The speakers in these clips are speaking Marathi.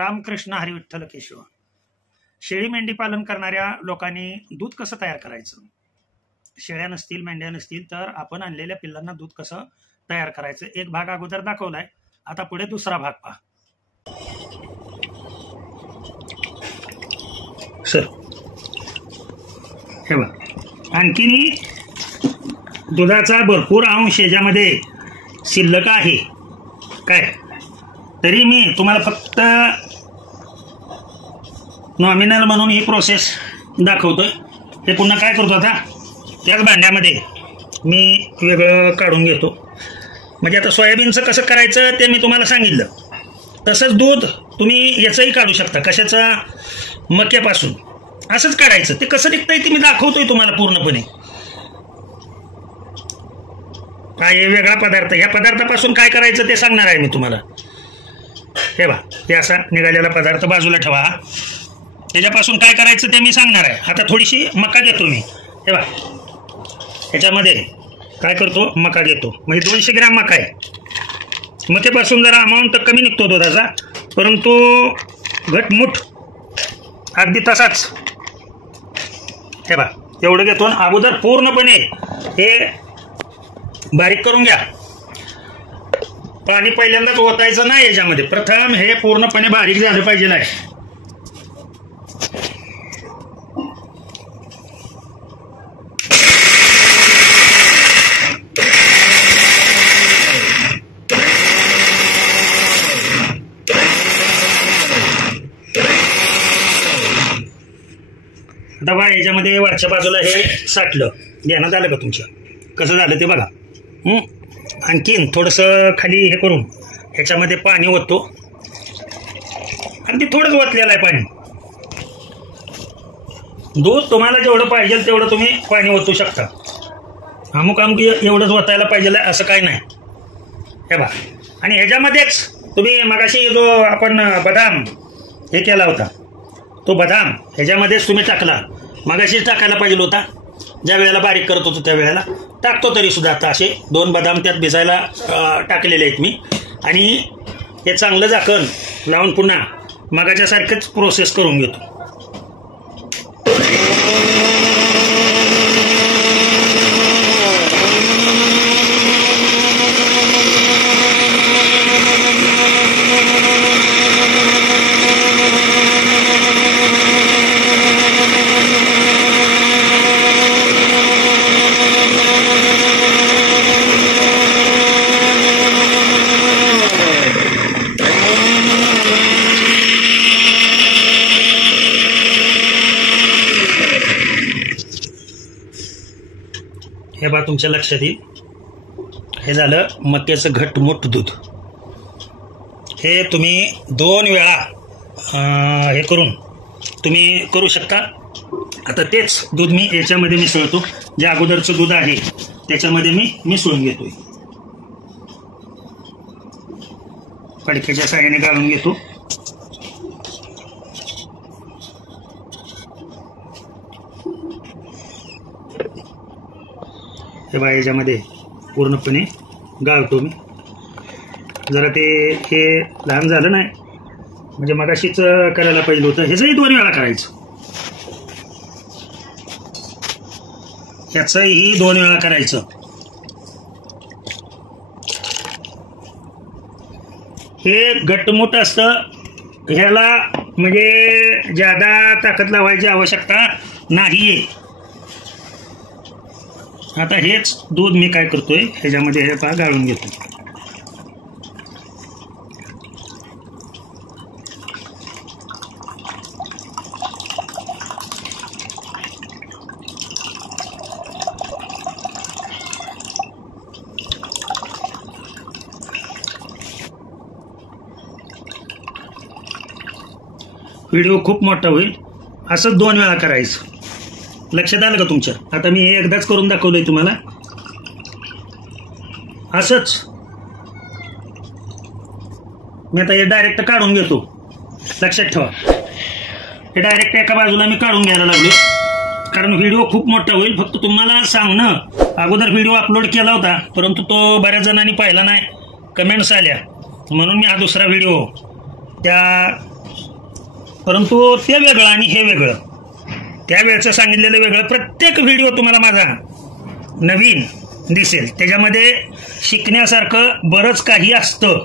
रामकृष्ण हरी विठ्ठल केशव. शेळी मेंढी पालन करणाऱ्या लोकांनी दूध कसं तयार करायचं, शेळ्या नसतील मेंढ्या नसतील तर आपण आणलेल्या पिल्लांना दूध कसं तयार करायचं, एक भाग अगोदर दाखवलाय. आता पुढे दुसरा भाग पहा. सर हे बघा, आणखी दुधाचा भरपूर अंश याच्यामध्ये शिल्लक आहे काय, तरी मी तुम्हाला फक्त नॉमिनल म्हणून ही प्रोसेस दाखवतोय. हे पुन्हा काय करतो, आता त्याच भांड्यामध्ये मी वेगळं काढून घेतो. म्हणजे आता सोयाबीनचं कसं करायचं ते मी तुम्हाला सांगितलं, तसंच दूध तुम्ही याचंही काढू शकता. कशाचं, मक्यापासून असंच काढायचं. ते कसं निघतंय ते मी दाखवतोय तुम्हाला पूर्णपणे. हा हे वेगळा पदार्थ, ह्या पदार्थापासून काय करायचं ते सांगणार आहे मी तुम्हाला. हे बा, हे असा निघालेला पदार्थ बाजूला ठेवा. त्याच्यापासून काय करायचं ते मी सांगणार आहे. आता थोडीशी मका घेतो मी. हे बा, ह्याच्यामध्ये काय करतो, मका घेतो. म्हणजे 200 ग्रॅम मका आहे. मक्यापासून जरा अमाऊंट कमी निघतो दुधाचा, परंतु घटमुठ अगदी तसाच. हे बा, एवढं घेतो. अगोदर पूर्णपणे हे बारीक करून घ्या. पाणी पहिल्यांदाच ओतायचं नाही याच्यामध्ये, प्रथम हे पूर्णपणे बारीक झालं पाहिजे आहे. आता बघा, याच्यामध्ये वरच्या बाजूला हे साठलं, ध्यानात आलं का तुमच्या, कसं झालं ते बघा. आणखीन थोडंसं खाली हे करून ह्याच्यामध्ये पाणी ओततो. अगदी थोडंच ओतलेलं आहे पाणी. दूध तुम्हाला जेवढं पाहिजे तेवढं तुम्ही पाणी ओतू शकता. अमुक एवढंच ओतायला पाहिजे असं काही नाही. हे बघा, आणि ह्याच्यामध्येच तुम्ही मगाशी जो आपण बदाम हे केला होता, तो बदाम ह्याच्यामध्येच तुम्ही टाकला. मगाशीच टाकायला पाहिजे होता, ज्या वेळेला बारीक करत होतो त्यावेळेला. टाकतो तरी सुद्धा आता असे 2 बदाम त्यात भिजायला टाकलेले आहेत मी. आणि हे चांगलं झाकण लावून पुन्हा मगाच्यासारखंच प्रोसेस करून घेतो. हे बा, तुमच्या लक्षात येईल, हे झालं मक्याचं घटमुट दूध. हे तुम्ही 2 वेळा हे करून तुम्ही करू शकता. आता तेच दूध मी याच्यामध्ये मिसळतो, जे अगोदरचं दूध आहे त्याच्यामध्ये मी मिसळून घेतोय. फडक्याच्या साहाय्याने गाळून घेतो. हे बघा, याच्यामध्ये पूर्णपणे गाळतो मी. जरा ते हे लहान झालं नाही, म्हणजे मगाशीच करायला पाहिजे होतं. ह्याचंही 2 वेळा करायचं, ह्याचंही 2 वेळा करायचं. हे घट्टमुट असतं, ह्याला म्हणजे ज्यादा ताकद लावायची आवश्यकता नाहीये. आता हेच दूध मी काय करतोय, ह्याच्यामध्ये हे पहा गाळून घेतो. व्हिडिओ खूप मोठा होईल, असंच 2 वेळा करायचं. लक्षात आलं का तुमच्या? आता मी हे एकदाच करून दाखवलंय तुम्हाला. असंच मी आता हे डायरेक्ट काढून घेतो. लक्षात ठेवा, हे डायरेक्ट एका बाजूला मी काढून घ्यायला लागलो, कारण व्हिडिओ खूप मोठा होईल. फक्त तुम्हाला सांगणं, अगोदर व्हिडिओ अपलोड केला होता, परंतु तो बऱ्याच जणांनी पाहिला नाही, कमेंट्स आल्या, म्हणून मी हा दुसरा व्हिडिओ परंतु ते वेगळं आणि हे वेगळं, त्यावेळचं सांगितलेलं वेगळं. प्रत्येक व्हिडिओ तुम्हाला माझा नवीन दिसेल, त्याच्यामध्ये शिकण्यासारखं बरंच काही असतं.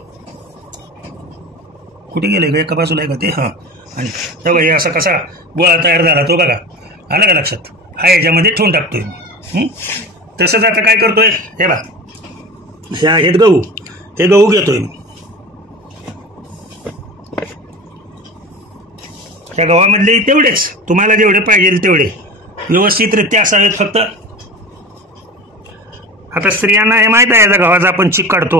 कुठे गेले ग, एका बाजूला आहे का ते? हां. आणि तेव्हा हे असा कसा गोळा तयार झाला तो बघा, आलं का लक्षात? हा याच्यामध्ये ठेवून टाकतोय मी. तसंच आता काय करतोय, हे बा हे आहेत गहू, हे गहू घेतोय मी. त्या गव्हामधले तेवढेच तुम्हाला जेवढे पाहिजे तेवढे व्यवस्थितरित्या असावेत. फक्त आता स्त्रियांना हे माहीत आहे, याचा गव्हाचा आपण चीक काढतो.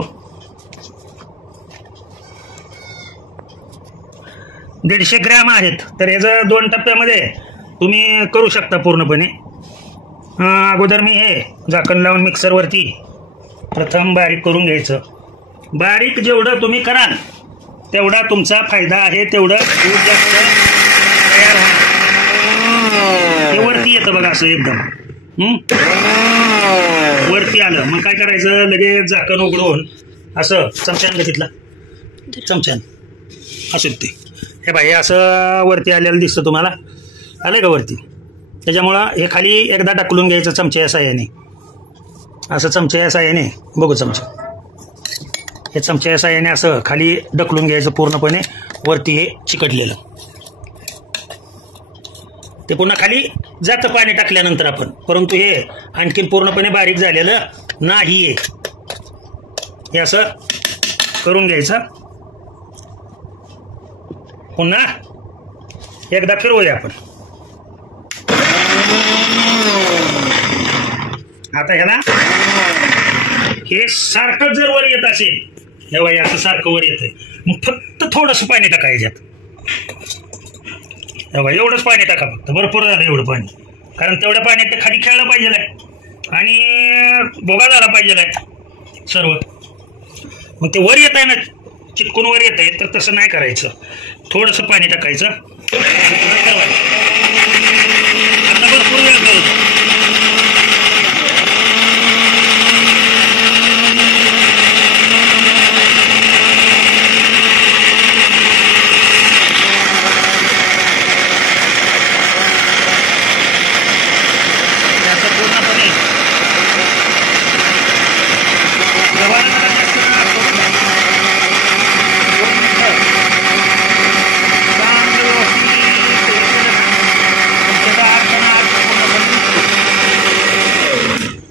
150 ग्रॅम आहेत, तर याचं 2 टप्प्यामध्ये तुम्ही करू शकता पूर्णपणे. अगोदर मी हे झाकण लावून मिक्सरवरती प्रथम बारीक करून घ्यायचं. बारीक जेवढं तुम्ही कराल तेवढा तुमचा फायदा आहे, तेवढं दूध जास्त तयार होणार. ते वरती येतं बघा असं एकदम वरती आलं. मग काय करायचं, लगेच झाकण उघडून असं चमच्यानं घेतला, चमच्यानं असं ते हे बाई असं वरती आलेलं दिसतं तुम्हाला, आलं का वरती? त्याच्यामुळं हे खाली एकदा टाकलून घ्यायचं चमच्या साह्याने, असं चमच्या साह्याने बघू चमचा, हे चमच्या साह्याने असं खाली ढकलून घ्यायचं पूर्णपणे वरती हे चिकटलेलं. ते पुन्हा खाली जातं पाणी टाकल्यानंतर आपण, परंतु हे आणखीन पूर्णपणे बारीक झालेलं नाही. हे असं करून घ्यायचं. पुन्हा एकदा फिरवूया आपण. आता ह्याला हे सारखं जर वर येत असेल, तेव्हा असं सारखं वर येतंय, मग फक्त थोडंसं पाणी टाका याच्यात. तेव्हा एवढंच पाणी टाका, फक्त भरपूर झालं एवढं पाणी, कारण तेवढ्या पाण्यात ते खाली खेळलं पाहिजे आणि भोगा झाला पाहिजे सर्व. मग ते वर येत आहे ना, चिटकून वर येत आहे, तर तसं नाही करायचं. थोडंसं पाणी टाकायचं. आता भरपूर वेळ करू.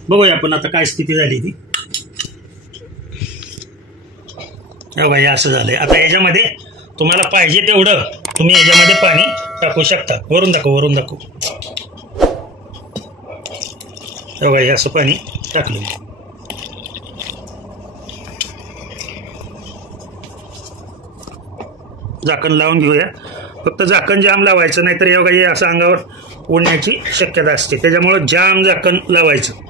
बघूया आपण आता काय स्थिती झाली ती. बघा असं झालंय. आता याच्यामध्ये तुम्हाला पाहिजे तेवढं तुम्ही याच्यामध्ये पाणी टाकू शकता. वरून दाखव. बघा हे असं पाणी टाकलं. झाकण लावून घेऊया. फक्त झाकण जाम लावायचं, नाहीतर हे असं अंगावर ओढण्याची शक्यता असते. त्याच्यामुळे जाम झाकण लावायचं.